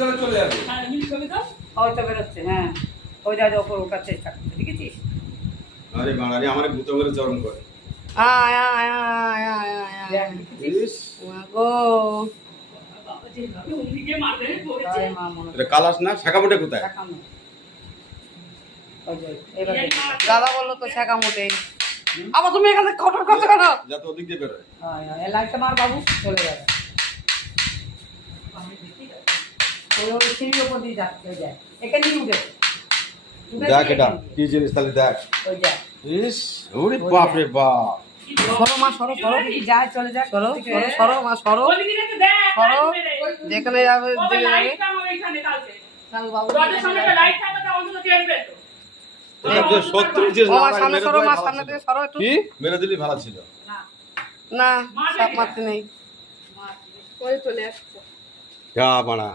চলে যাবে। হয়তো বেরোচ্ছে, হ্যাঁ ওই দাদা ওপর ওঠার চেষ্টা করছে, দেখেছিস? আরে বাঙালি আমার ভূত করে চরম করে। আয় আয় আয় আয় আয় আয় ইস, গো এটা কালাস না, শাখা মোটে কোথায়? দাদা বললো তো শেখা মোটে। আবার তুমি এখানে খটর করছো কেন? যাতে ওদিক দিয়ে বেরোয়। লাইটটা মার বাবু, চলে যাবে। ওই সিঁড়ির ওপর দিয়ে যাচ্ছে, ওই যায় এখানে উঠে দেখ এটা কি জিনিস তাহলে দেখ। ওই যায়। ইস, ওরে বাপ রে বাপ। সরো মা, সরো সরো, যায় চলে যায়, সরো সরো সরো মা, সরো সরো, যেখানে যাবে দিকে যাবে। কাল বাবু এটা শত্রু যে ও মা, সামনে সরো মা, সামনে থেকে সরো একটু। কি মেরে দিলি ভালো ছিল। না সাপ মারতে নেই। যা বাড়া।